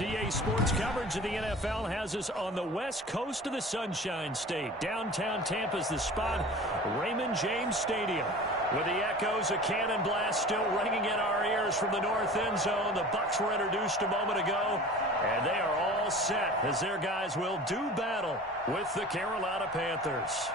DA Sports coverage of the NFL has us on the west coast of the Sunshine State. Downtown Tampa's the spot, Raymond James Stadium. With the echoes of cannon blast still ringing in our ears from the north end zone, the Bucs were introduced a moment ago, and they are all set as their guys will do battle with the Carolina Panthers.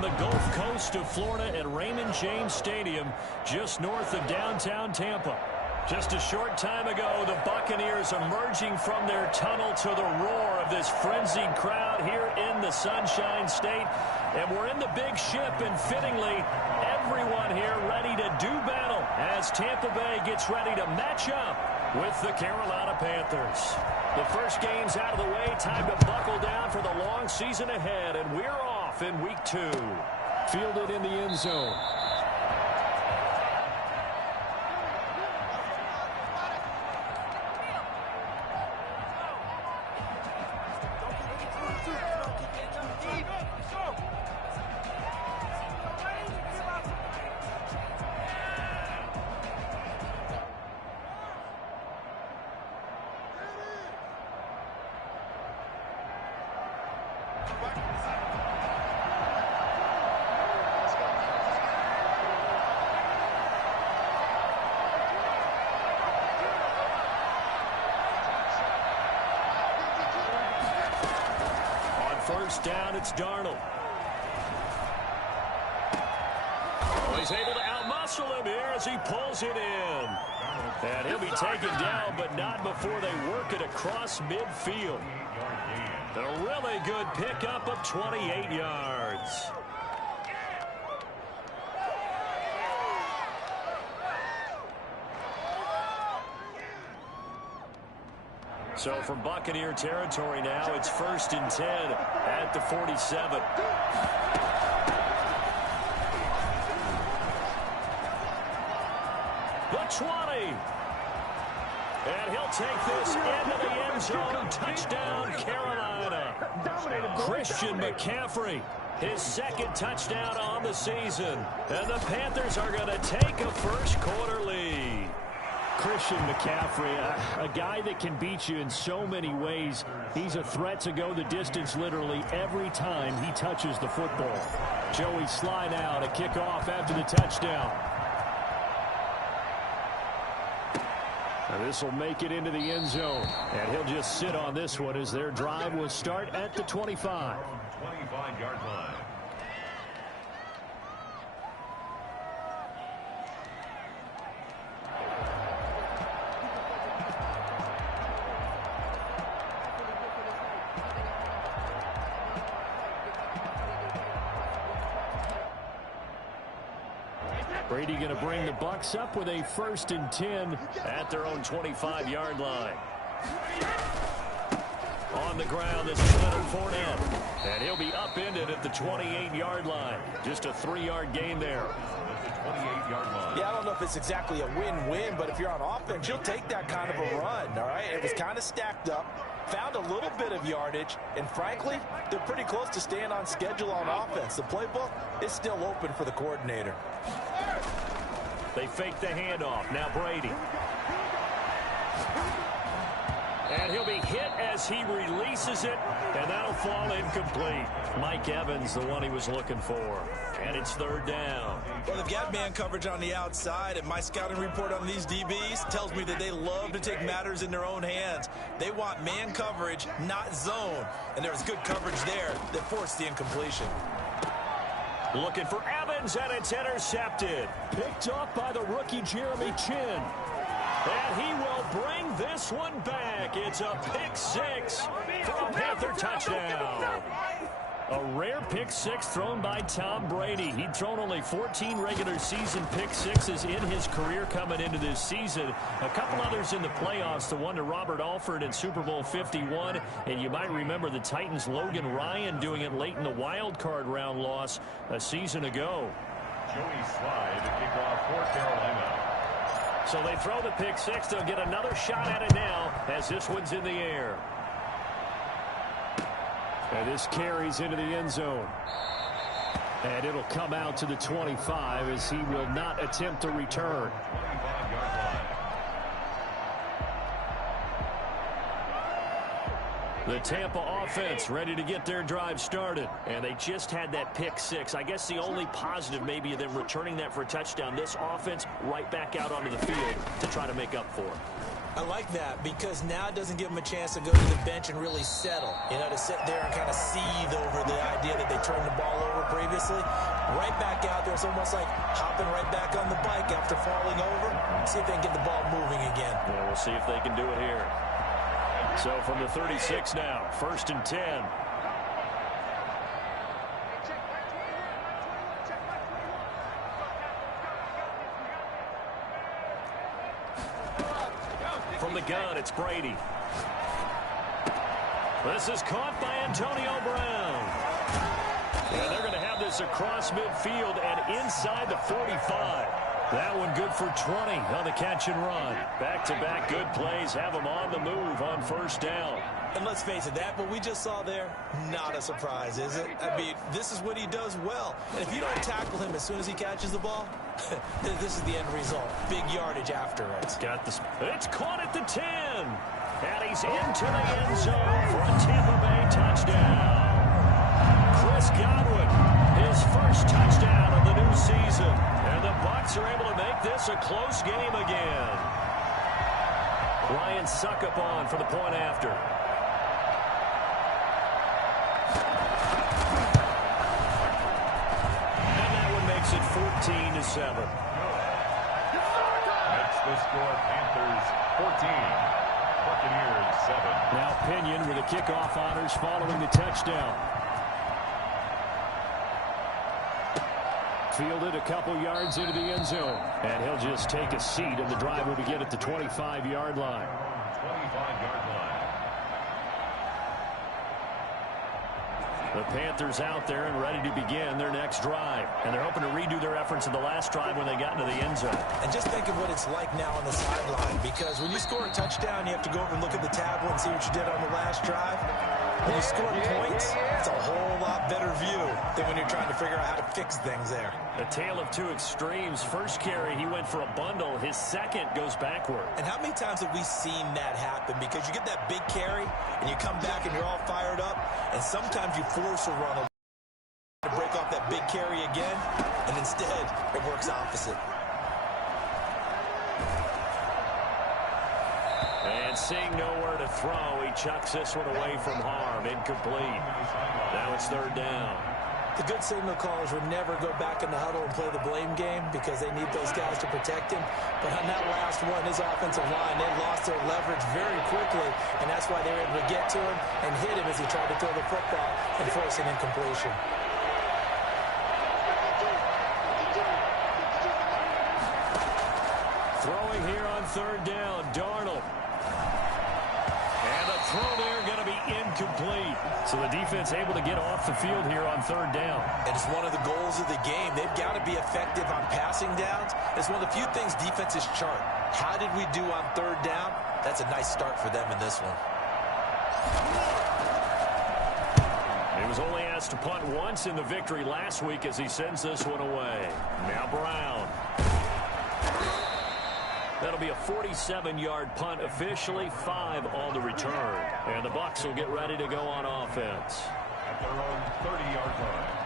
On the Gulf Coast of Florida at Raymond James Stadium, just north of downtown Tampa. Just a short time ago, the Buccaneers emerging from their tunnel to the roar of this frenzied crowd here in the Sunshine State. And we're in the big ship, and fittingly, everyone here ready to do battle as Tampa Bay gets ready to match up with the Carolina Panthers. The first game's out of the way. Time to buckle down for the long season ahead, and we're off in week 2. Fielded in the end zone. First down, it's Darnold. Oh, he's able to outmuscle him here as he pulls it in. And he'll be taken down, but not before they work it across midfield. A really good pickup of 28 yards. So from Buccaneer territory now, it's 1st and 10 at the 47. The 20. And he'll take this into the end zone. Touchdown, Carolina. Christian McCaffrey his second touchdown on the season. And the Panthers are going to take a first-quarter lead. Christian McCaffrey, a guy that can beat you in so many ways. He's a threat to go the distance literally every time he touches the football. Joey slide out, a kickoff after the touchdown. And this will make it into the end zone. And he'll just sit on this one as their drive will start at the 25. 25-yard line. Brady going to bring the Bucs up with a 1st and 10 at their own 25-yard line. On the ground, this is Leonard Fournette. And he'll be upended at the 28-yard line. Just a 3-yard gain there. The 28-yard line. Yeah, I don't know if it's exactly a win-win, but if you're on offense, you'll take that kind of a run, all right? It was kind of stacked up, found a little bit of yardage, and frankly, they're pretty close to staying on schedule on offense. The playbook is still open for the coordinator. They fake the handoff. Now Brady. And he'll be hit as he releases it, and that'll fall incomplete. Mike Evans, the one he was looking for. And it's 3rd down. Well, they've got man coverage on the outside, and my scouting report on these DBs tells me that they love to take matters in their own hands. They want man coverage, not zone. And there was good coverage there that forced the incompletion. Looking for Evans, and it's intercepted. Picked up by the rookie Jeremy Chin. And he will bring this one back. It's a pick 6 for a Panther touchdown. A rare pick 6 thrown by Tom Brady. He'd thrown only 14 regular season pick 6s in his career coming into this season. A couple others in the playoffs, the one to Robert Alford in Super Bowl 51. And you might remember the Titans' Logan Ryan doing it late in the wild card round loss a season ago. Joey Slide to kick off for Carolina. So they throw the pick 6. They'll get another shot at it now as this one's in the air. And this carries into the end zone. And it'll come out to the 25 as he will not attempt to return. 25-yard line. The Tampa offense ready to get their drive started. And they just had that pick 6. I guess the only positive maybe of them returning that for a touchdown. This offense right back out onto the field to try to make up for it. I like that because now it doesn't give them a chance to go to the bench and really settle. You know, to sit there and kind of seethe over the idea that they turned the ball over previously. Right back out there. It's almost like hopping right back on the bike after falling over. See if they can get the ball moving again. Yeah, we'll see if they can do it here. So from the 36 now, 1st and 10. From the gun, it's Brady. This is caught by Antonio Brown. And they're going to have this across midfield and inside the 45. That one good for 20 on the catch and run. Back-to-back good plays have them on the move on 1st down. And let's face it, that what we just saw there, not a surprise, is it? I mean, this is what he does well. And if you don't tackle him as soon as he catches the ball, this is the end result. Big yardage after it. It's caught at the 10. And he's into the end zone for a Tampa Bay touchdown. Chris Godwin, his first touchdown of the new season. And the Bucs are able to make this a close game again. Ryan Succop for the point after. And that one makes it 14-7. That's the score. Panthers 14. Buccaneers 7. Now Pinion with the kickoff honors following the touchdown. Fielded a couple yards into the end zone. And he'll just take a seat, and the drive will begin at the 25-yard line. 25-yard line. The Panthers out there and ready to begin their next drive. And they're hoping to redo their efforts in the last drive when they got into the end zone. And just think of what it's like now on the sideline, because when you score a touchdown, you have to go over and look at the tablet and see what you did on the last drive. When you score points, it's a whole lot better view than when you're trying to figure out how to fix things there. A tale of two extremes. First carry, he went for a bundle. His second goes backward. And how many times have we seen that happen? Because you get that big carry, and you come back and you're all fired up, and sometimes you force a run to break off that big carry again, and instead it works opposite. And seeing nowhere to throw, he chucks this one away from harm. Incomplete. Now it's third down. The good signal callers would never go back in the huddle and play the blame game because they need those guys to protect him. But on that last one, his offensive line, they lost their leverage very quickly, and that's why they were able to get to him and hit him as he tried to throw the football and force an incompletion. Throwing here on third down, Darnold. And the throw there going to be incomplete. So the defense able to get off the field here on third down. And it's one of the goals of the game. They've got to be effective on passing downs. It's one of the few things defenses chart. How did we do on third down? That's a nice start for them in this one. He was only asked to punt once in the victory last week as he sends this one away. Now Brown. That'll be a 47-yard punt, officially 5 on the return. And the Bucs will get ready to go on offense. At their own 30-yard line.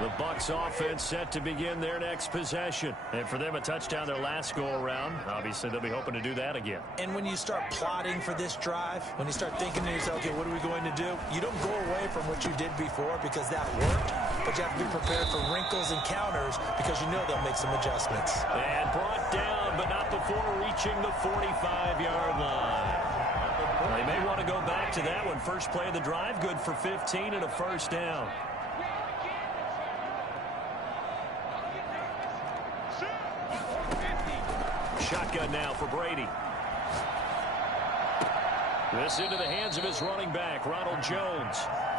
The Bucs offense set to begin their next possession. And for them, a touchdown their last go-around. Obviously, they'll be hoping to do that again. And when you start plotting for this drive, when you start thinking to yourself, okay, what are we going to do? You don't go away from what you did before because that worked. But you have to be prepared for wrinkles and counters because you know they'll make some adjustments. And brought down, but not before reaching the 45-yard line. They may want to go back to that one. First play of the drive, good for 15 and a first down. Shotgun now for Brady. This into the hands of his running back, Ronald Jones.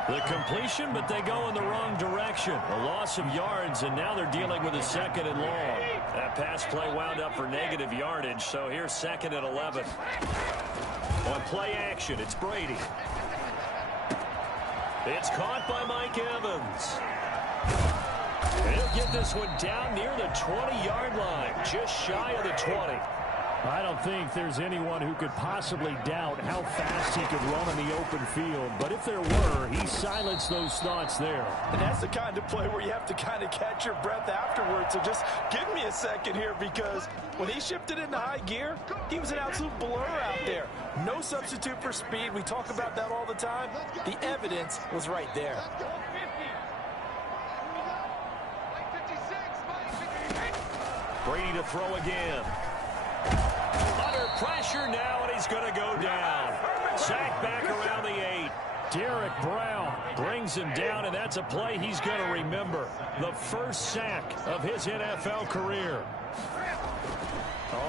The completion, but they go in the wrong direction. A loss of yards, and now they're dealing with a second and long. That pass play wound up for negative yardage, so here's second and 11. On play action, it's Brady. It's caught by Mike Evans. He'll get this one down near the 20-yard line, just shy of the 20. I don't think there's anyone who could possibly doubt how fast he could run in the open field. But if there were, he silenced those thoughts there. And that's the kind of play where you have to kind of catch your breath afterwards. So just give me a second here, because when he shifted into high gear, he was an absolute blur out there. No substitute for speed. We talk about that all the time. The evidence was right there. Brady to throw again. Under pressure now, and he's going to go down. Sack back around the 8. Derek Brown brings him down, and that's a play he's going to remember. The first sack of his NFL career.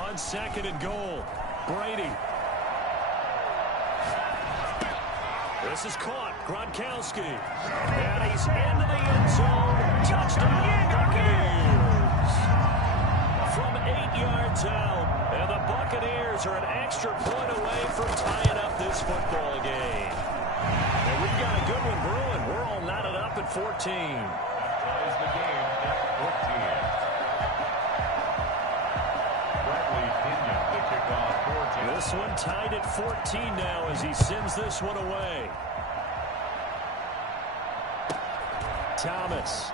On second and goal, Brady. This is caught. Gronkowski. And he's into the end zone. Touchdown, Buccaneers. From 8 yards out. And the Buccaneers are an extra point away from tying up this football game. And we've got a good one brewing. We're all knotted up at 14. Ties the game at 14. Bradley Pinion to kick off 14. This one tied at 14 now as he sends this one away. Thomas.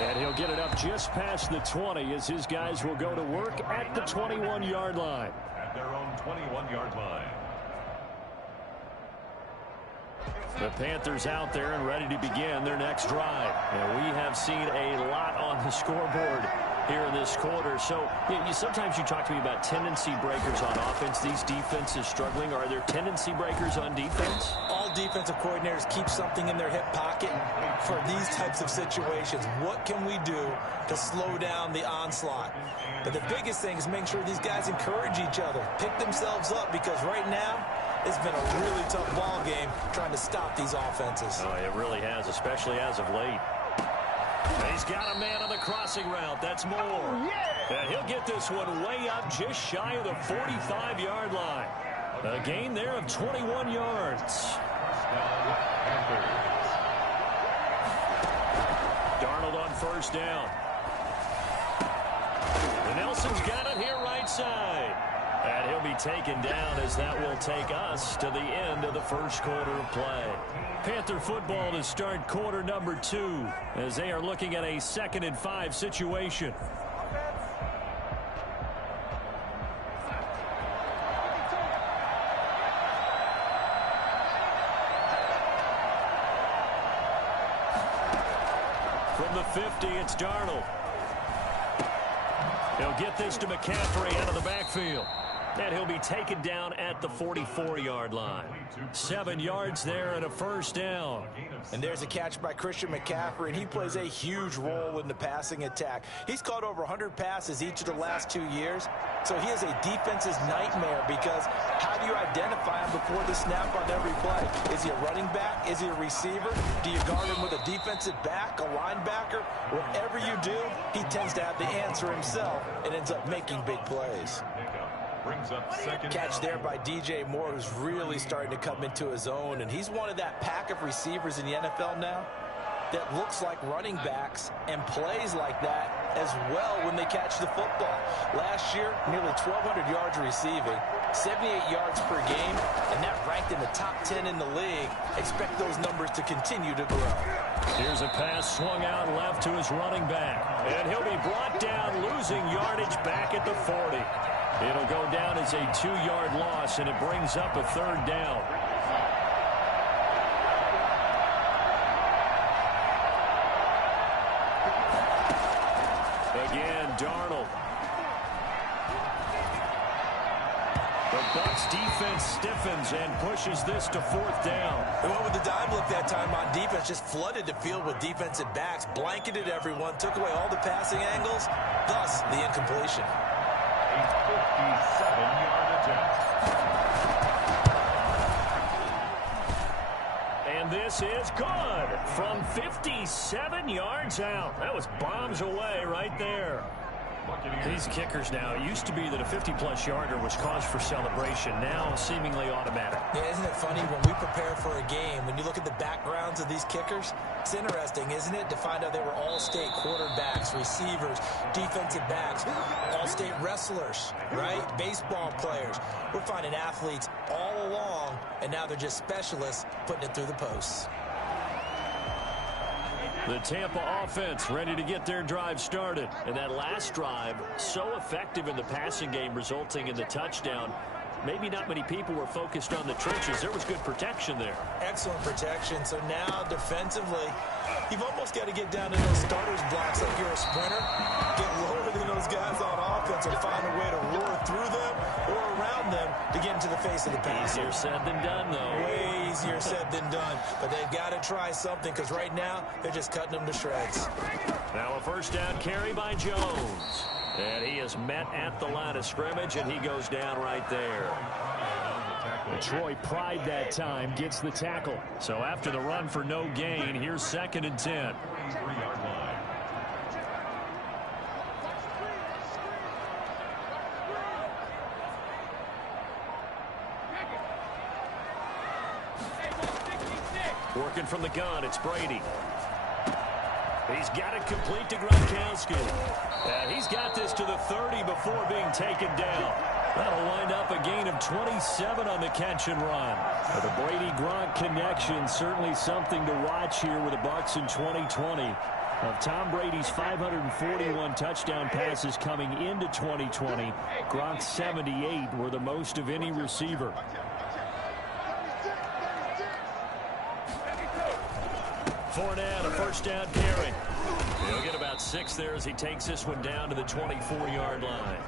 And he'll get it up just past the 20 as his guys will go to work at the 21-yard line. At their own 21-yard line. The Panthers out there and ready to begin their next drive. And we have seen a lot on the scoreboard here in this quarter. So sometimes you talk to me about tendency breakers on offense. These defenses struggling. Are there tendency breakers on defense? All defensive coordinators keep something in their hip pocket for these types of situations. What can we do to slow down the onslaught? But the biggest thing is make sure these guys encourage each other, pick themselves up, because right now it's been a really tough ball game trying to stop these offenses. Oh, it really has, especially as of late. He's got a man on the crossing route. That's Moore. And he'll get this one way up just shy of the 45-yard line. A gain there of 21 yards. down, Panthers. Darnold on first down. And Nelson's got it here right side. And he'll be taken down as that will take us to the end of the first quarter of play. Panther football to start quarter number 2 as they are looking at a 2nd and 5 situation. From the 50, it's Darnold. He'll get this to McCaffrey out of the backfield. And he'll be taken down at the 44-yard line. 7 yards there and a first down. And there's a catch by Christian McCaffrey, and he plays a huge role in the passing attack. He's caught over 100 passes each of the last 2 years, so he is a defense's nightmare because how do you identify him before the snap on every play? Is he a running back? Is he a receiver? Do you guard him with a defensive back, a linebacker? Whatever you do, he tends to have the answer himself and ends up making big plays. Brings up second. Catch there by DJ Moore, who's really starting to come into his own, and he's one of that pack of receivers in the NFL now that looks like running backs and plays like that as well when they catch the football. Last year, nearly 1,200 yards receiving, 78 yards per game, and that ranked in the top 10 in the league. Expect those numbers to continue to grow. Here's a pass swung out left to his running back, and he'll be brought down, losing yardage back at the 40. It'll go down as a 2-yard loss, and it brings up a 3rd down. Again, Darnold. The Bucs defense stiffens and pushes this to 4th down. They went with the dime look that time on defense, just flooded the field with defensive backs, blanketed everyone, took away all the passing angles, thus the incompletion. A 57-yard attempt. And this is good from 57 yards out. That was bombs away right there. These kickers now, it used to be that a 50-plus yarder was cause for celebration. Now seemingly automatic. Yeah, isn't it funny when we prepare for a game, when you look at the backgrounds of these kickers, it's interesting, isn't it, to find out they were all-state quarterbacks, receivers, defensive backs, all-state wrestlers, right? Baseball players. We're finding athletes all along, and now they're just specialists putting it through the posts. The Tampa offense ready to get their drive started. And that last drive, so effective in the passing game, resulting in the touchdown. Maybe not many people were focused on the trenches. There was good protection there. Excellent protection. So now defensively, you've almost got to get down to those starters blocks like you're a sprinter. Get lower than those guys on offense and find a way to roar through them or around them to get into the face of the passer. Easier said than done, though. Way easier said than done. But they've got to try something because right now they're just cutting them to shreds. Now a first down carry by Jones. And he is met at the line of scrimmage, and he goes down right there. Troy Pride that time gets the tackle. So after the run for no gain, here's 2nd and 10. 3-yard line. Working from the gun, it's Brady. He's got it complete to Gronkowski. And he's got this to the 30 before being taken down. That'll wind up a gain of 27 on the catch and run. But the Brady-Gronk connection, certainly something to watch here with the Bucs in 2020. Of Tom Brady's 541 touchdown passes coming into 2020, Gronk's 78 were the most of any receiver. Fournette, a first down carry. He'll get about 6 there as he takes this one down to the 24-yard line.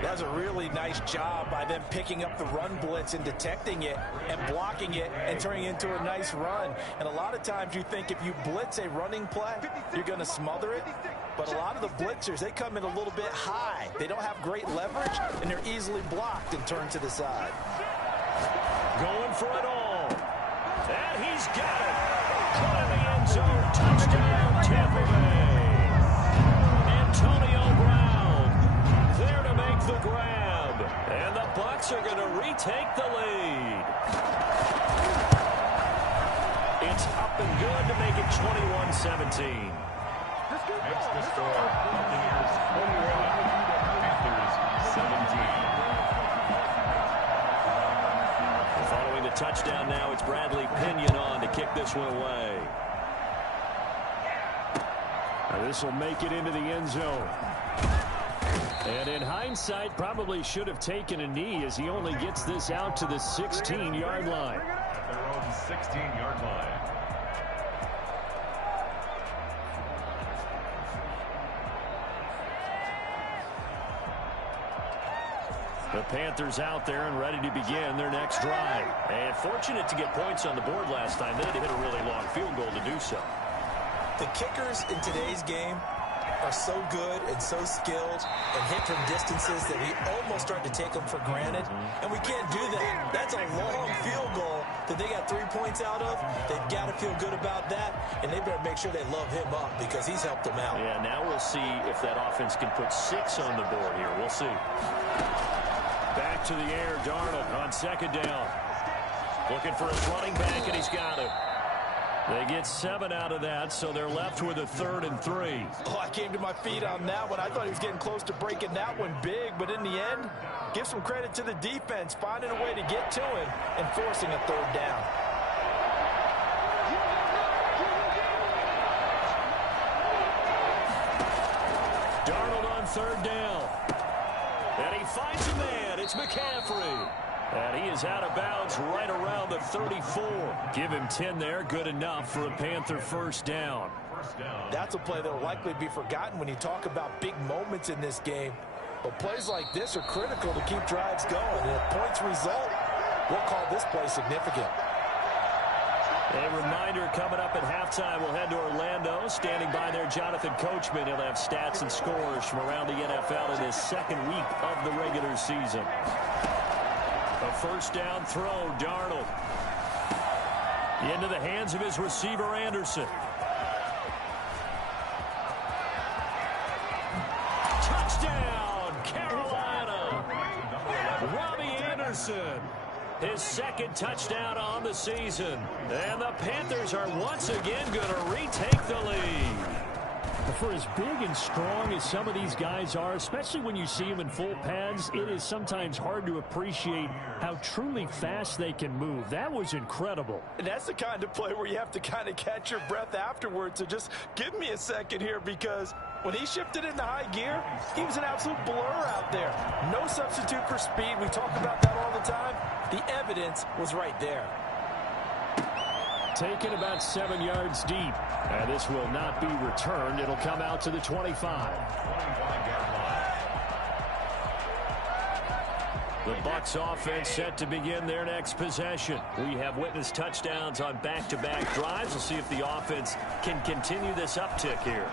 That's a really nice job by them picking up the run blitz and detecting it and blocking it and turning it into a nice run. And a lot of times you think if you blitz a running play, you're going to smother it. But a lot of the blitzers, they come in a little bit high. They don't have great leverage, and they're easily blocked and turned to the side. Going for it all. And he's got it. Caught in the end zone. Touchdown, Tampa Bay. Antonio Brown there to make the grab. And the Bucs are going to retake the lead. 17. Next to score, Buccaneers 41, Panthers 17. Following the touchdown now, it's Bradley Pinion on to kick this one away. This will make it into the end zone. And in hindsight, probably should have taken a knee as he only gets this out to the 16-yard line. At their own 16-yard line. The Panthers out there and ready to begin their next drive. And fortunate to get points on the board last time. They had to hit a really long field goal to do so. The kickers in today's game are so good and so skilled and hit from distances that we almost start to take them for granted. And we can't do that. That's a long field goal that they got 3 points out of. They've got to feel good about that, and they better make sure they love him up because he's helped them out. Yeah, now we'll see if that offense can put 6 on the board here. We'll see. Back to the air, Darnold on second down. Looking for his running back, and he's got it. They get 7 out of that, so they're left with a 3rd and 3. Oh, I came to my feet on that one. I thought he was getting close to breaking that one big, but in the end, give some credit to the defense, finding a way to get to him and forcing a 3rd down. Darnold on 3rd down. And he finds a man. It's McCaffrey. And he is out of bounds right around the 34. Give him 10 there. Good enough for a Panther first down. That's a play that will likely be forgotten when you talk about big moments in this game. But plays like this are critical to keep drives going. And if points result, we'll call this play significant. A reminder coming up at halftime, we'll head to Orlando. Standing by there, Jonathan Coachman. He'll have stats and scores from around the NFL in his 2nd week of the regular season. A first down throw, Darnold. Into the hands of his receiver, Anderson. Touchdown, Carolina. Robbie Anderson. His 2nd touchdown on the season. And the Panthers are once again going to retake the lead. For as big and strong as some of these guys are, especially when you see them in full pads, it is sometimes hard to appreciate how truly fast they can move. That was incredible. And that's the kind of play where you have to kind of catch your breath afterwards. So just give me a second here, because when he shifted into high gear, he was an absolute blur out there. No substitute for speed. We talk about that all the time. The evidence was right there. Taken about 7 yards deep. And this will not be returned. It'll come out to the 25. The Bucs offense set to begin their next possession. We have witnessed touchdowns on back-to-back drives. We'll see if the offense can continue this uptick here.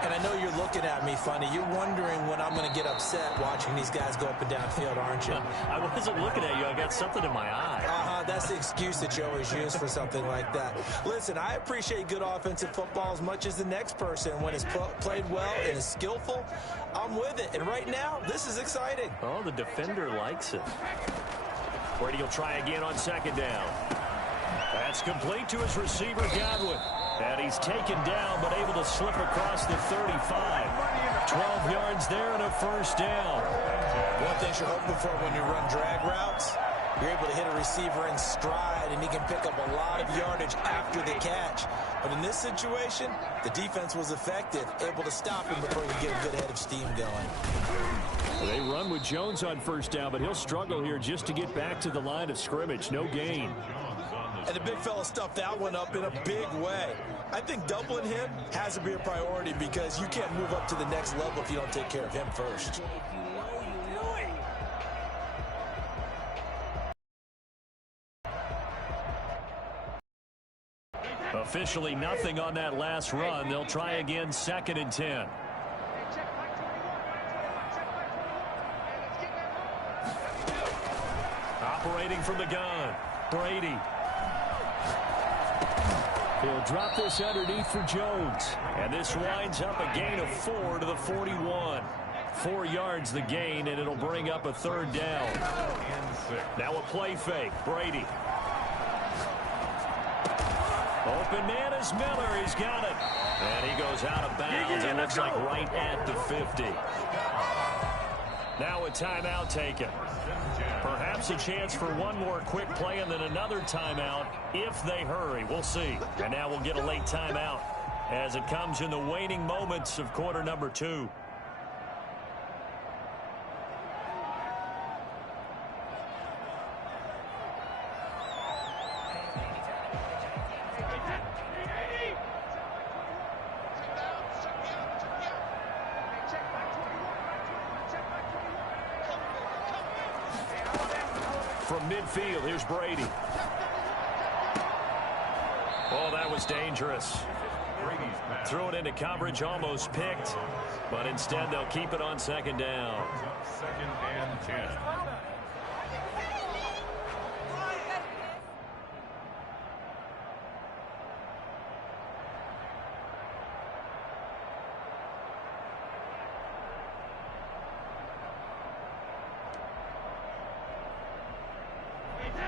And I know you're looking at me funny. You're wondering when I'm going to get upset watching these guys go up and down field, aren't you? I wasn't looking at you. I got something in my eye. That's the excuse that you always use for something like that. Listen, I appreciate good offensive football as much as the next person. When it's played well and is skillful, I'm with it. And right now, this is exciting. Oh, the defender likes it. Brady will try again on 2nd down. That's complete to his receiver, Godwin. And he's taken down, but able to slip across the 35. 12 yards there and a first down. One thing you're hoping for when you run drag routes, you're able to hit a receiver in stride, and he can pick up a lot of yardage after the catch. But in this situation, the defense was effective, able to stop him before he get a good head of steam going. They run with Jones on first down, but he'll struggle here just to get back to the line of scrimmage. No gain. And the big fella stuffed that one up in a big way. I think doubling him has to be a priority, because you can't move up to the next level if you don't take care of him first. Officially nothing on that last run. They'll try again, 2nd and 10. Operating from the gun, Brady. He'll drop this underneath for Jones. And this winds up a gain of 4 to the 41. 4 yards the gain, and it'll bring up a 3rd down. Now a play fake, Brady. Open man is Miller. He's got it. And he goes out of bounds. It looks like right at the 50. Now a timeout taken. Perhaps a chance for one more quick play and then another timeout if they hurry. We'll see. And now we'll get a late timeout as it comes in the waning moments of quarter number 2. From midfield, here's Brady. Oh, that was dangerous. Threw it into coverage, almost picked, but instead they'll keep it on second down. Second and 10.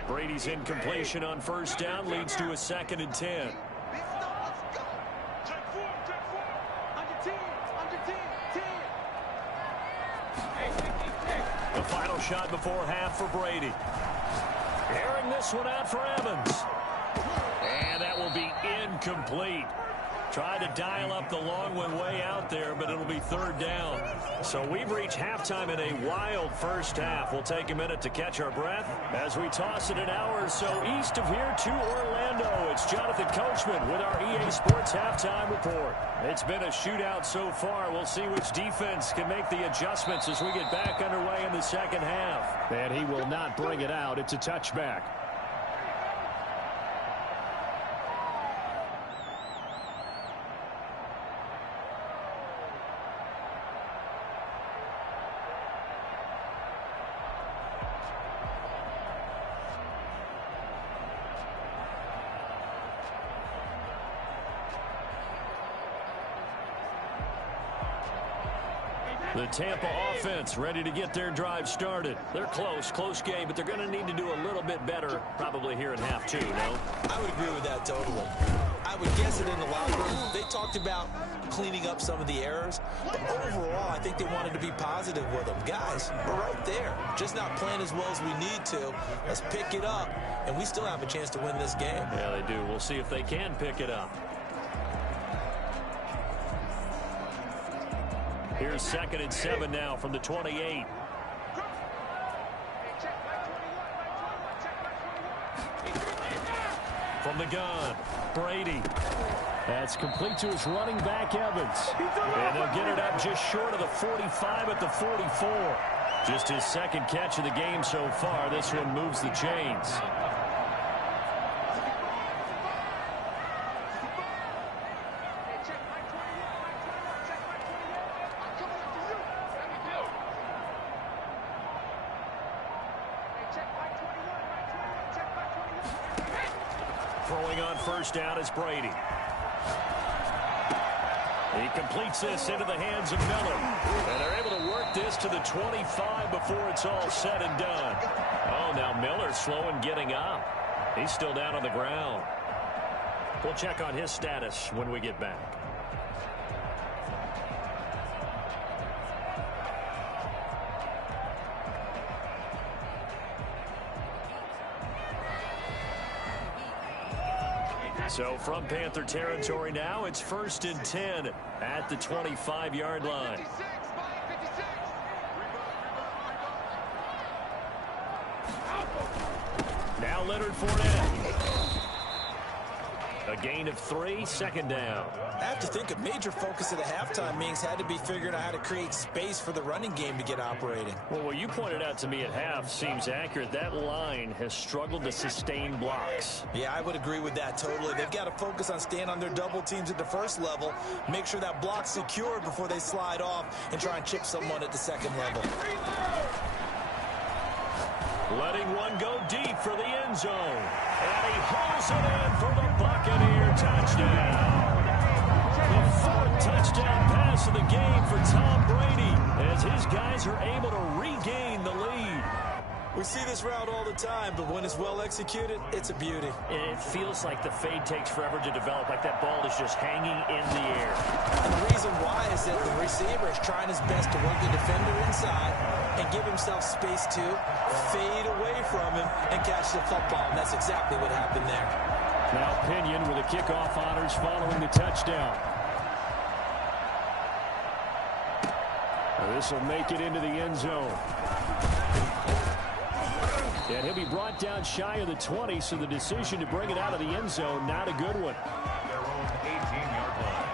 Brady's incompletion on first down leads to a 2nd and 10. The final shot before half for Brady. Airing this one out for Evans. And that will be incomplete. Tried to dial up the long one way out there, but it'll be 3rd down. So we've reached halftime in a wild first half. We'll take a minute to catch our breath as we toss it an hour or so east of here to Orlando. It's Jonathan Coachman with our EA Sports Halftime Report. It's been a shootout so far. We'll see which defense can make the adjustments as we get back underway in the second half. And he will not bring it out. It's a touchback. The Tampa offense ready to get their drive started. They're close game, but they're going to need to do a little bit better probably here in half 2, no? I would agree with that totally. I would guess it in the locker room. They talked about cleaning up some of the errors, but overall, I think they wanted to be positive with them. Guys, we're right there. Just not playing as well as we need to. Let's pick it up, and we still have a chance to win this game. Yeah, they do. We'll see if they can pick it up. Here's 2nd and 7 now from the 28. From the gun, Brady. That's complete to his running back, Evans. And they'll get it up just short of the 45 at the 44. Just his 2nd catch of the game so far. This one moves the chains. Throwing on first down is Brady. He completes this into the hands of Miller. And they're able to work this to the 25 before it's all said and done. Oh, now Miller's slow in getting up. He's still down on the ground. We'll check on his status when we get back. So from Panther territory now, it's 1st and 10 at the 25-yard line. Now Leonard Fournette. A gain of 3, 2nd down. I have to think a major focus of the halftime meetings had to be figuring out how to create space for the running game to get operating. Well, what you pointed out to me at half seems accurate. That line has struggled to sustain blocks. Yeah, I would agree with that totally. They've got to focus on staying on their double teams at the first level, make sure that block's secured before they slide off and try and chip someone at the 2nd level. Letting one go deep for the end zone. And he hauls it in for the Buccaneer touchdown. The 4th touchdown pass of the game for Tom Brady as his guys are able to regain the lead. We see this route all the time, but when it's well executed, it's a beauty. It feels like the fade takes forever to develop, like that ball is just hanging in the air. And the reason why is that the receiver is trying his best to work the defender inside and give himself space to fade away from him and catch the football, and that's exactly what happened there. Now Pinion with the kickoff honors following the touchdown. This will make it into the end zone. And he'll be brought down shy of the 20, so the decision to bring it out of the end zone, not a good one. Their own 18-yard line.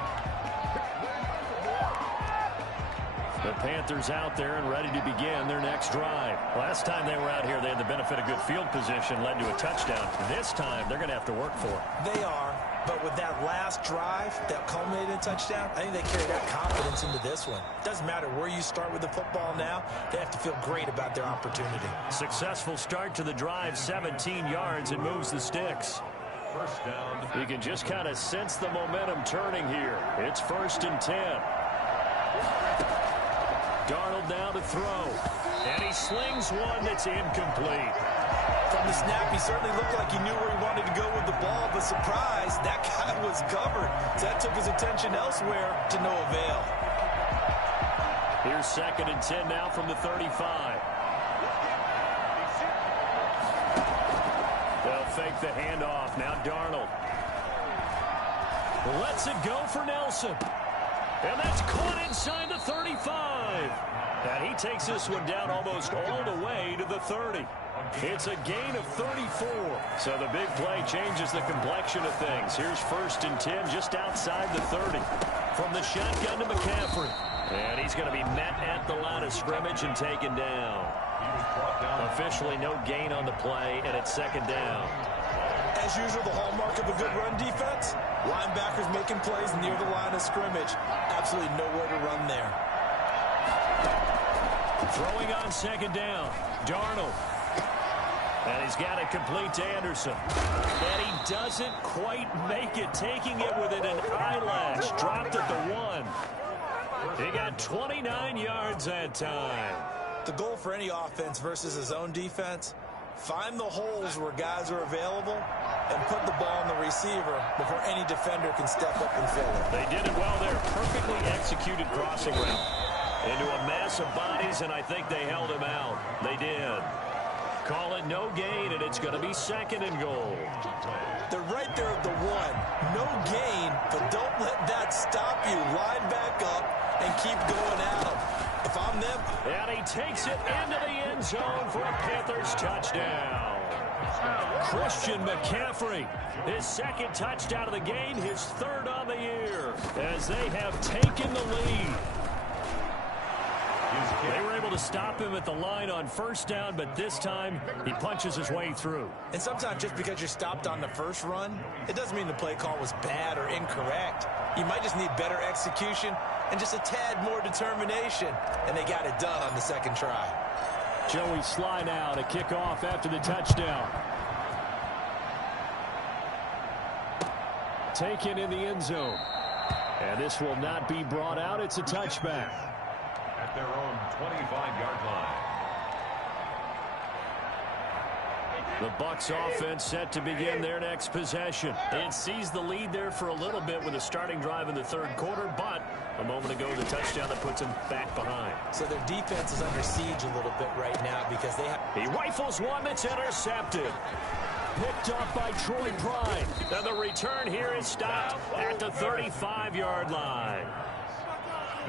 The Panthers out there and ready to begin their next drive. Last time they were out here, they had the benefit of good field position, led to a touchdown. This time, they're going to have to work for it. They are, but with that last drive that culminated in a touchdown, I think they carry that confidence into this one. Doesn't matter where you start with the football now, they have to feel great about their opportunity. Successful start to the drive, 17 yards, and moves the sticks. First down. You can just kind of sense the momentum turning here. It's 1st and 10. Darnold now to throw. And he slings one that's incomplete. From the snap, he certainly looked like he knew where he wanted to go with the ball, but surprise, that guy was covered. So that took his attention elsewhere to no avail. Here's 2nd and 10 now from the 35. They'll fake the handoff. Now Darnold. Lets it go for Nelson. And that's caught inside the 35. And he takes this one down almost all the way to the 30. It's a gain of 34. So the big play changes the complexion of things. Here's 1st and 10 just outside the 30. From the shotgun to McCaffrey. And he's going to be met at the line of scrimmage and taken down. Officially no gain on the play, and it's 2nd down. As usual, the hallmark of a good run defense, linebackers making plays near the line of scrimmage. Absolutely nowhere to run there. Throwing on 2nd down, Darnold. And he's got it complete to Anderson. And he doesn't quite make it, taking it within an eyelash. Dropped at the 1. He got 29 yards that time. The goal for any offense versus his own defense, find the holes where guys are available and put the ball on the receiver before any defender can step up and fill it. They did it well there. Perfectly executed crossing route into a mass of bodies, and I think they held him out. They did. Call it no gain, and it's going to be 2nd and goal. They're right there at the 1. No gain, but don't let that stop you. Line back up and keep going at them. If I'm them. And he takes it into the end zone for a Panthers touchdown. Christian McCaffrey, his 2nd touchdown of the game, his 3rd on the year, as they have taken the lead. They were able to stop him at the line on 1st down, but this time he punches his way through. And sometimes just because you're stopped on the first run, it doesn't mean the play call was bad or incorrect. You might just need better execution and just a tad more determination, and they got it done on the 2nd try. Joey Sly now to kick off after the touchdown. Taken in the end zone. And this will not be brought out. It's a touchback. At their own 25-yard line. The Bucs offense set to begin their next possession. It sees the lead there for a little bit with a starting drive in the 3rd quarter, but a moment ago the touchdown that puts them back behind. So their defense is under siege a little bit right now because they have... He rifles one that's intercepted. Picked up by Troy Pride. And the return here is stopped at the 35-yard line.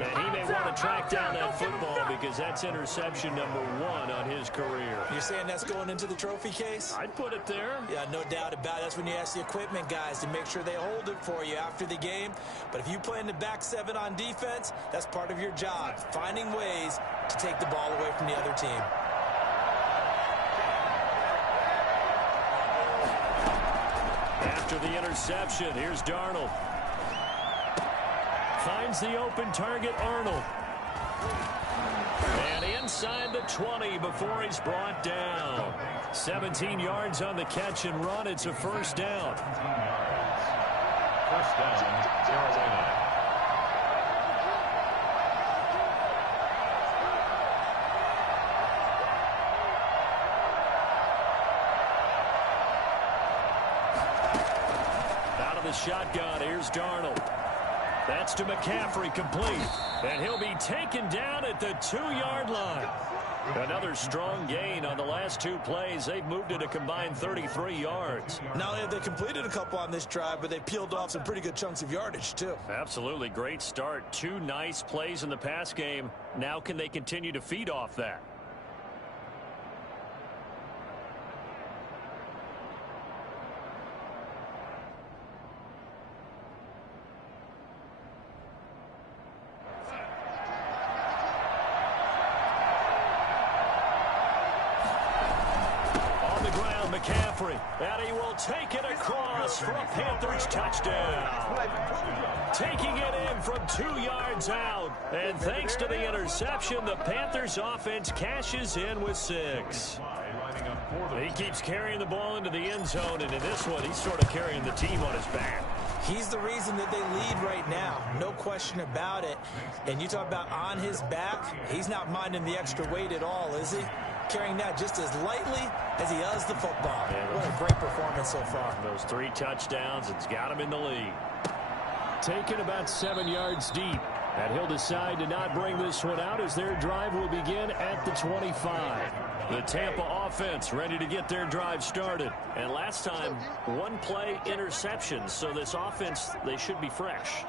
And he may want to track down that football because that's interception number 1 on his career. You're saying that's going into the trophy case? I'd put it there. Yeah, no doubt about it. That's when you ask the equipment guys to make sure they hold it for you after the game. But if you play in the back 7 on defense, that's part of your job, finding ways to take the ball away from the other team. After the interception, here's Darnold. Finds the open target, Arnold. And inside the 20 before he's brought down. 17 yards on the catch and run. It's a 1st down. 1st down, Carolina. the shotgun. Here's Darnold. That's to McCaffrey, complete. And he'll be taken down at the 2-yard line. Another strong gain on the last 2 plays. They've moved it a combined 33 yards. Not only have they completed a couple on this drive, but they peeled off some pretty good chunks of yardage, too. Absolutely great start. 2 nice plays in the pass game. Now can they continue to feed off that? McCaffrey, and he will take it across for a Panthers touchdown. Taking it in from 2 yards out, and thanks to the interception, the Panthers offense cashes in with 6. He keeps carrying the ball into the end zone, and in this one, he's sort of carrying the team on his back. He's the reason that they lead right now, no question about it. And you talk about on his back, he's not minding the extra weight at all, is he? Carrying that just as lightly as he does the football. Yeah, what a great performance so far. Those 3 touchdowns, it's got him in the lead. Taken about 7 yards deep. And he'll decide to not bring this one out as their drive will begin at the 25. The Tampa offense ready to get their drive started. And last time, 1 play interception. So this offense, they should be fresh.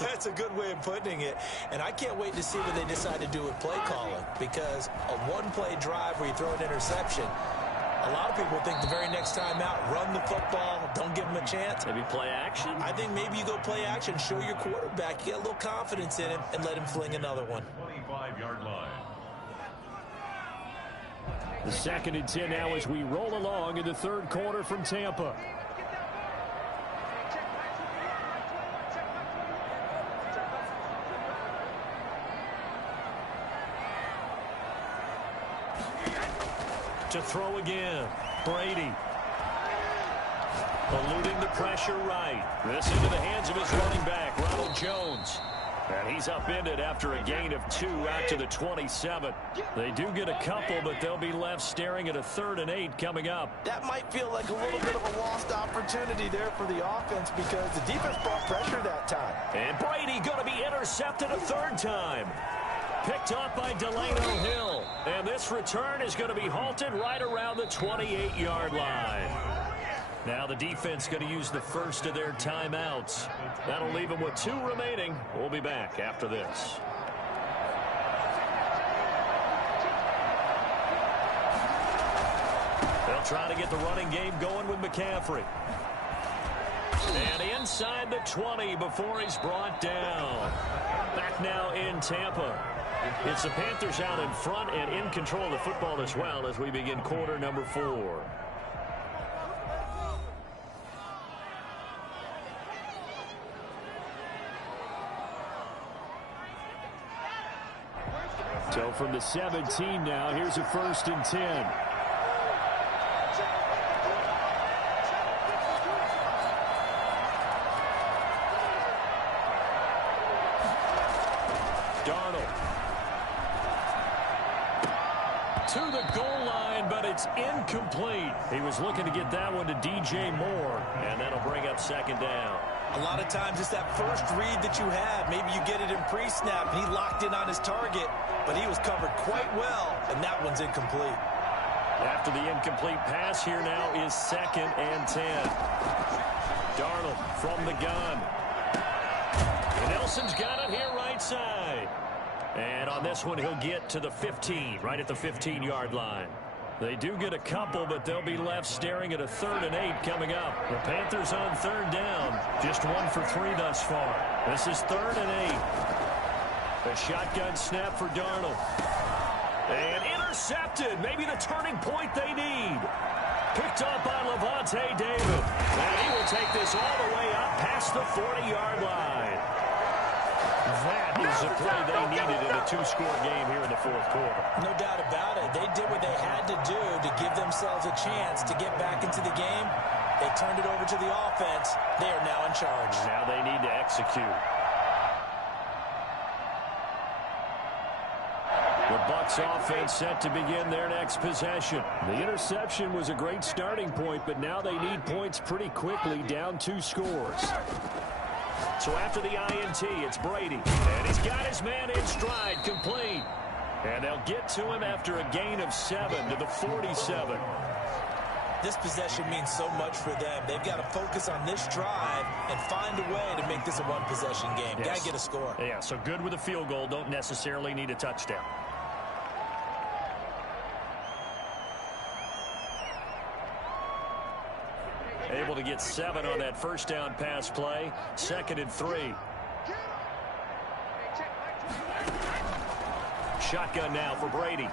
That's a good way of putting it. And I can't wait to see what they decide to do with play calling. Because a 1-play drive where you throw an interception, a lot of people think the very next time out, run the football, don't give him a chance. Maybe play action? I think maybe you go play action, show your quarterback, you get a little confidence in him, and let him fling another one. 25-yard line. The 2nd and 10 now as we roll along in the 3rd quarter from Tampa. To throw again, Brady. Eluding the pressure right. This into the hands of his running back, Ronald Jones. And he's upended after a gain of 2 out to the 27. They do get a couple, but they'll be left staring at a 3rd and 8 coming up. That might feel like a little bit of a lost opportunity there for the offense because the defense brought pressure that time. And Brady going to be intercepted a 3rd time. Picked up by Delano Hill. And this return is going to be halted right around the 28-yard line. Now the defense going to use the first of their timeouts. That'll leave them with 2 remaining. We'll be back after this. They'll try to get the running game going with McCaffrey. And inside the 20 before he's brought down. Back now in Tampa. It's the Panthers out in front and in control of the football as well as we begin quarter number 4. So from the 17 now, here's a 1st and 10. To the goal line, but it's incomplete. He was looking to get that one to DJ Moore, and that'll bring up 2nd down. A lot of times it's that first read that you have. Maybe you get it in pre-snap, and he locked in on his target, but he was covered quite well, and that one's incomplete. After the incomplete pass, here now is 2nd and 10. Darnold from the gun. And Nelson's got it here right side. And on this one, he'll get to the 15, right at the 15-yard line. They do get a couple, but they'll be left staring at a 3rd and 8 coming up. The Panthers on 3rd down, just 1 for 3 thus far. This is 3rd and 8. A shotgun snap for Darnold. And intercepted, maybe the turning point they need. Picked up by Levante David. And he will take this all the way up past the 40-yard line. That is a play they needed in a 2-score game here in the 4th quarter. No doubt about it. They did what they had to do to give themselves a chance to get back into the game. They turned it over to the offense. They are now in charge. Now they need to execute. The Bucs offense set to begin their next possession. The interception was a great starting point, but now they need points pretty quickly, down 2 scores. So after the INT, it's Brady. And he's got his man in stride, complete. And they'll get to him after a gain of 7 to the 47. This possession means so much for them. They've got to focus on this drive and find a way to make this a one-possession game. Yes. Got to get a score. Yeah, so good with a field goal. Don't necessarily need a touchdown. Able to get 7 on that first down pass play. 2nd and 3. Shotgun now for Brady.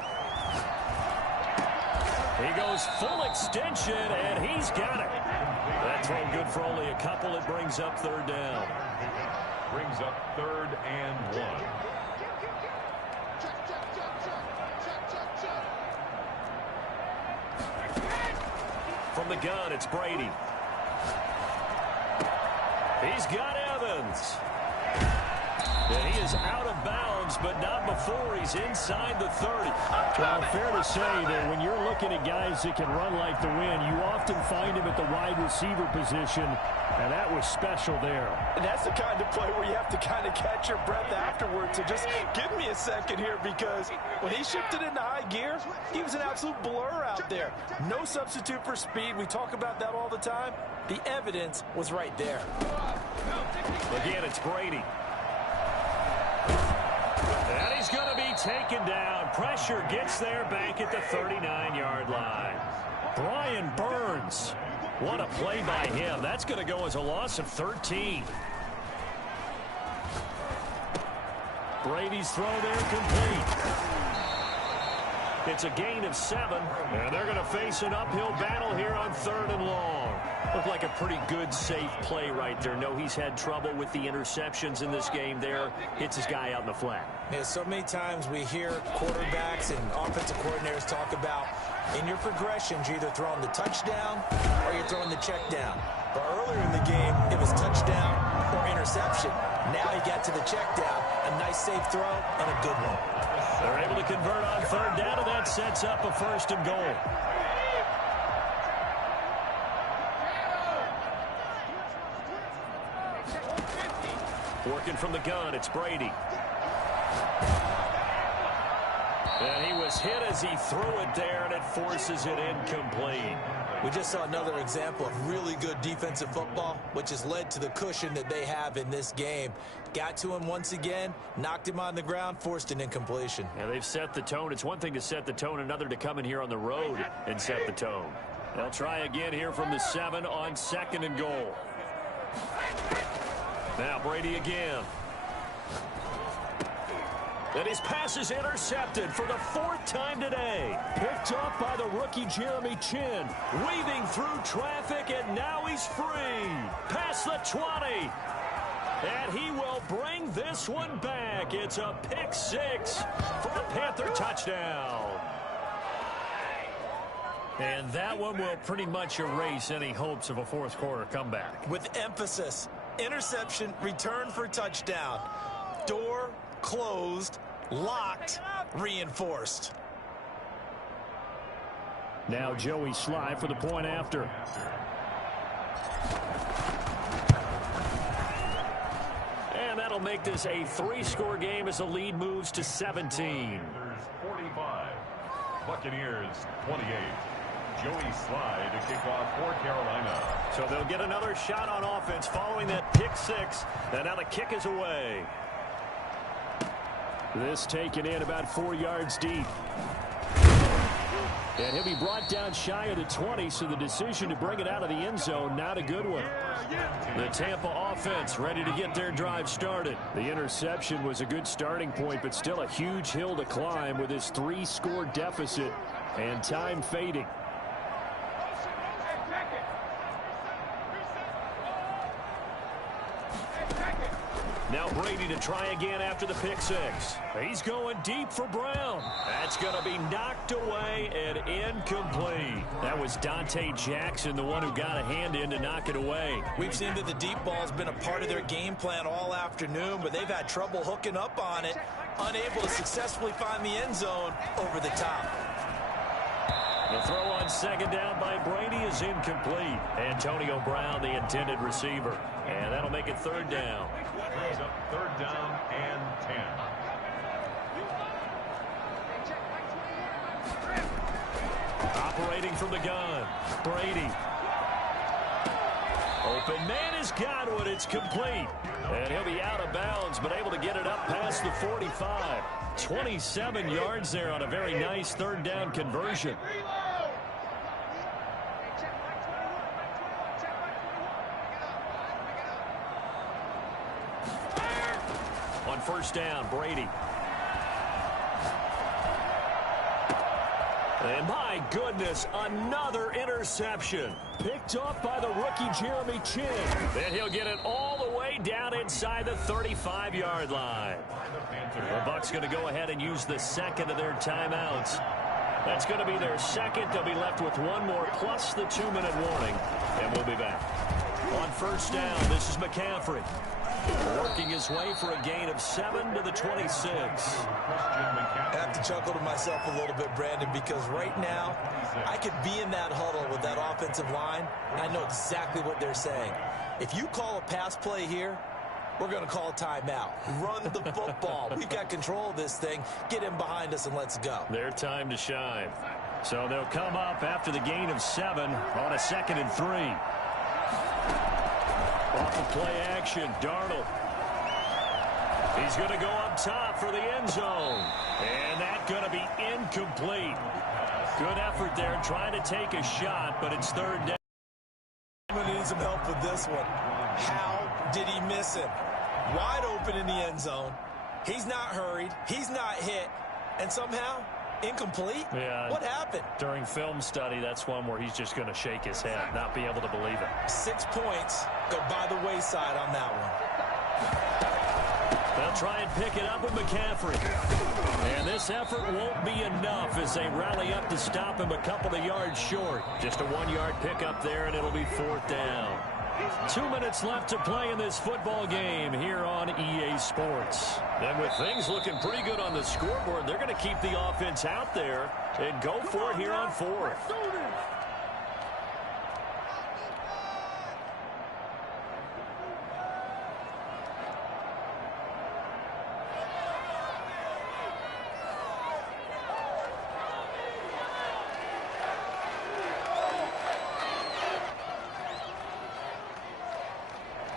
He goes full extension, and he's got it. That throw good for only a couple. It brings up 3rd down. Brings up 3rd and 1. From the gun, it's Brady. He's got Evans. And he is out of bounds, but not before he's inside the 30. Well, fair to say that when you're looking at guys that can run like the wind, you often find him at the wide receiver position, and that was special there. And that's the kind of play where you have to kind of catch your breath afterwards. So just give me a second here, because when he shifted into high gear, he was an absolute blur out there. No substitute for speed. We talk about that all the time. The evidence was right there. Again, it's Brady. And he's going to be taken down. Pressure gets there back at the 39-yard line. Brian Burns. What a play by him. That's going to go as a loss of 13. Brady's throw there complete. It's a gain of 7, and they're going to face an uphill battle here on 3rd and long. Looked like a pretty good, safe play right there. No, he's had trouble with the interceptions in this game there. Hits his guy out in the flat. Yeah, so many times we hear quarterbacks and offensive coordinators talk about in your progressions, you're either throwing the touchdown or you're throwing the check down. But earlier in the game, it was touchdown or interception. Now he got to the check down. A nice, safe throw and a good one. They're able to convert on 3rd down, and that sets up a 1st and goal. Working from the gun, it's Brady. And he was hit as he threw it there, and it forces it incomplete. We just saw another example of really good defensive football, which has led to the cushion that they have in this game. Got to him once again, knocked him on the ground, forced an incompletion. Yeah, they've set the tone. It's one thing to set the tone, another to come in here on the road and set the tone. They'll try again here from the 7 on 2nd and goal. Now Brady again. And his pass is intercepted for the 4th time today. Picked up by the rookie Jeremy Chin. Weaving through traffic, and now he's free. Past the 20. And he will bring this one back. It's a pick 6 for a Panther touchdown. And that one will pretty much erase any hopes of a 4th quarter comeback. With emphasis, interception, return for touchdown. Door closed, locked, reinforced. Now Joey Sly for the point after. And that'll make this a 3-score game as the lead moves to 17. 45. Buccaneers 28. Joey Sly to kick off for Carolina. So they'll get another shot on offense following that pick 6. And now the kick is away. This taken in about 4 yards deep. And he'll be brought down shy of the 20, so the decision to bring it out of the end zone, not a good one. The Tampa offense ready to get their drive started. The interception was a good starting point, but still a huge hill to climb with this 3-score deficit and time fading. Now Brady to try again after the pick six. He's going deep for Brown. That's going to be knocked away and incomplete. That was Dante Jackson, the one who got a hand in to knock it away. We've seen that the deep ball's been a part of their game plan all afternoon, but they've had trouble hooking up on it, unable to successfully find the end zone over the top. The throw on second down by Brady is incomplete. Antonio Brown, the intended receiver. And that'll make it third down. Brings up third down and 10. Operating from the gun, Brady. Open man has got one. It's complete. And he'll be out of bounds, but able to get it up past the 45. 27 yards there on a very nice third down conversion. On first down, Brady. And my goodness, another interception. Picked off by the rookie Jeremy Chin. And he'll get it all the way down inside the 35-yard line. The Bucs going to go ahead and use the second of their timeouts. That's going to be their second. They'll be left with one more plus the 2-minute warning. And we'll be back. On first down, this is McCaffrey. Working his way for a gain of 7 to the 26. I have to chuckle to myself a little bit, Brandon, because right now I could be in that huddle with that offensive line. I know exactly what they're saying. If you call a pass play here, we're going to call a timeout. Run the football. We've got control of this thing. Get in behind us and let's go. Their time to shine. So they'll come up after the gain of 7 on a 2nd and 3. Off of play action, Darnold. He's going to go up top for the end zone. And that's going to be incomplete. Good effort there trying to take a shot, but it's third down. I'm going to need some help with this one. How did he miss him? Wide open in the end zone. He's not hurried. He's not hit. And somehow, incomplete? Yeah. What happened? During film study, that's one where he's just going to shake his head, not be able to believe it. 6 points go by the wayside on that one. They'll try and pick it up with McCaffrey. And this effort won't be enough as they rally up to stop him a couple of yards short. Just a 1-yard pickup there, and it'll be fourth down. 2 minutes left to play in this football game here on EA Sports. And with things looking pretty good on the scoreboard, they're going to keep the offense out there and go for it here on fourth.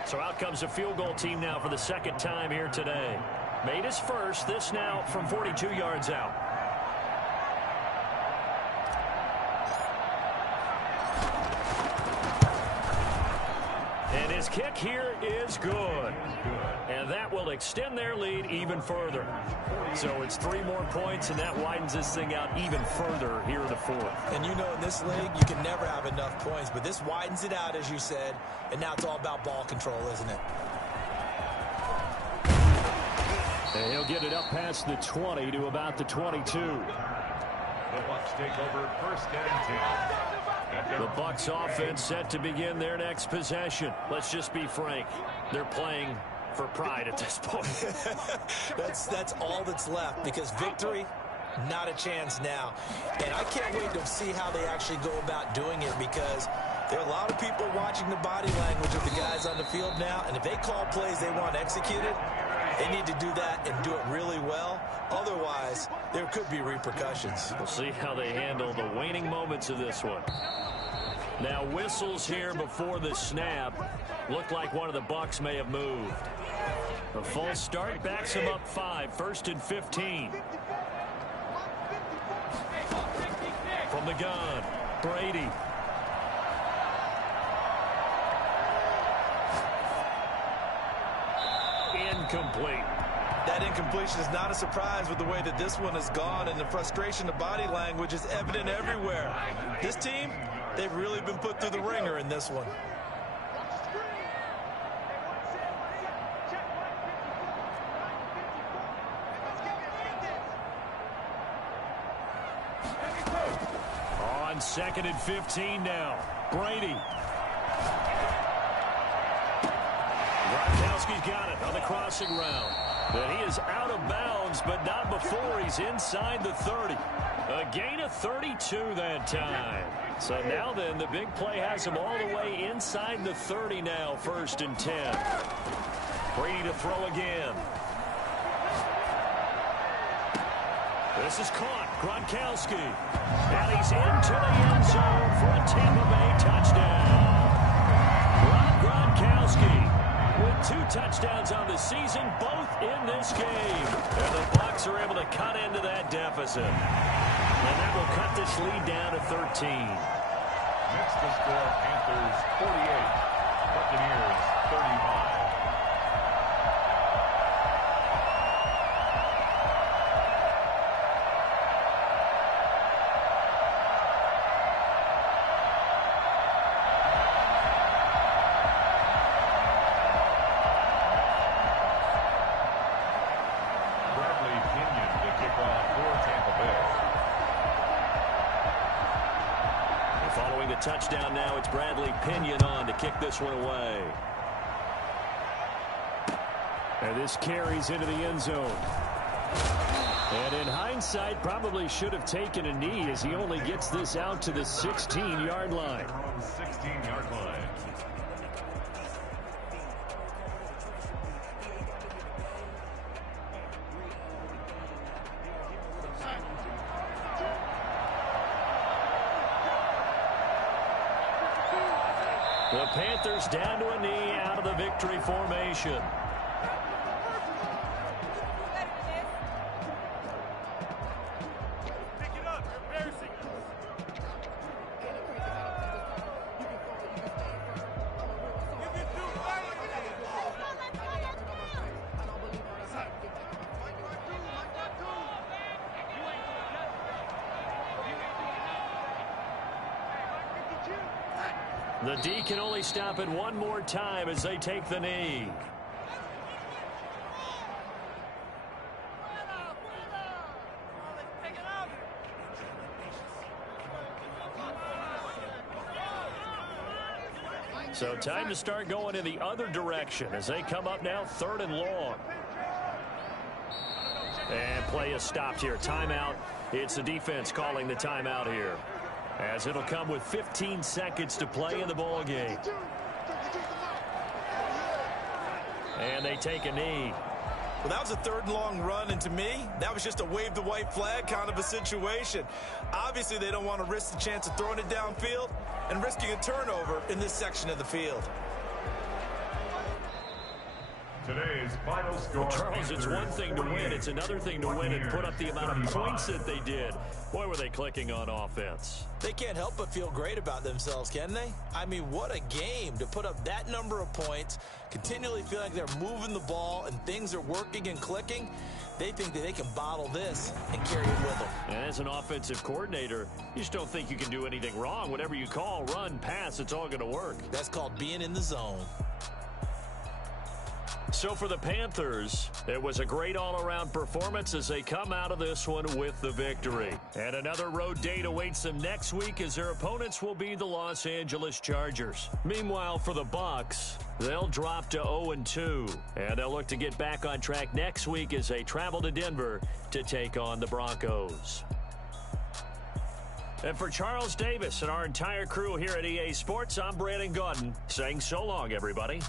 So out comes a field goal team now for the second time here today. Made his first, this now from 42 yards out. And his kick here is good. And that will extend their lead even further. So it's 3 more points, and that widens this thing out even further here in the fourth. And you know in this league, you can never have enough points, but this widens it out, as you said, and now it's all about ball control, isn't it? And he'll get it up past the 20 to about the 22. The Bucs take over first and 10. The Bucs offense set to begin their next possession. Let's just be frank. They're playing for pride at this point. That's all that's left, because victory, not a chance now. And I can't wait to see how they actually go about doing it, because there are a lot of people watching the body language of the guys on the field now, and if they call plays they want executed, they need to do that and do it really well. Otherwise, there could be repercussions. We'll see how they handle the waning moments of this one. Now whistles here before the snap. Looked like one of the Bucs may have moved. The false start backs him up 5, 1st and 15. From the gun, Brady. Incomplete. That incompletion is not a surprise with the way that this one has gone, and the frustration of body language is evident everywhere. This team, they've really been put through the ringer in this one. On 2nd and 15 now. Brady. Gronkowski's got it on the crossing route. And he is out of bounds, but not before he's inside the 30. A gain of 32 that time. So now then, the big play has him all the way inside the 30 now, 1st and 10. Brady to throw again. This is caught. Gronkowski. And he's into the end zone for a Tampa Bay touchdown. Gronkowski with 2 touchdowns on the season, both in this game. And the Bucs are able to cut into that deficit. And that will cut this lead down to 13. Next to score, Panthers 48, Buccaneers 35. Following the touchdown now, it's Bradley Pinion on to kick this one away. And this carries into the end zone. And in hindsight, probably should have taken a knee as he only gets this out to the 16-yard line. 16-yard line. The Panthers down to a knee out of the victory formation. The D can only stop it one more time as they take the knee. So time to start going in the other direction as they come up now 3rd and long. And play is stopped here. Timeout. It's the defense calling the timeout here, as it'll come with 15 seconds to play in the ball game. And they take a knee. Well, that was a 3rd and long run, and to me, that was just a wave the white flag kind of a situation. Obviously, they don't want to risk the chance of throwing it downfield and risking a turnover in this section of the field. Today's final score. Well, Charles, it's one thing to win. It's another thing to win and put up the amount of points that they did. Boy, were they clicking on offense. They can't help but feel great about themselves, can they? I mean, what a game to put up that number of points, continually feel like they're moving the ball and things are working and clicking. They think that they can bottle this and carry it with them. And as an offensive coordinator, you just don't think you can do anything wrong. Whatever you call, run, pass, it's all going to work. That's called being in the zone. So for the Panthers, it was a great all-around performance as they come out of this one with the victory. And another road date awaits them next week as their opponents will be the Los Angeles Chargers. Meanwhile, for the Bucs, they'll drop to 0-2, and they'll look to get back on track next week as they travel to Denver to take on the Broncos. And for Charles Davis and our entire crew here at EA Sports, I'm Brandon Gaudin saying so long, everybody.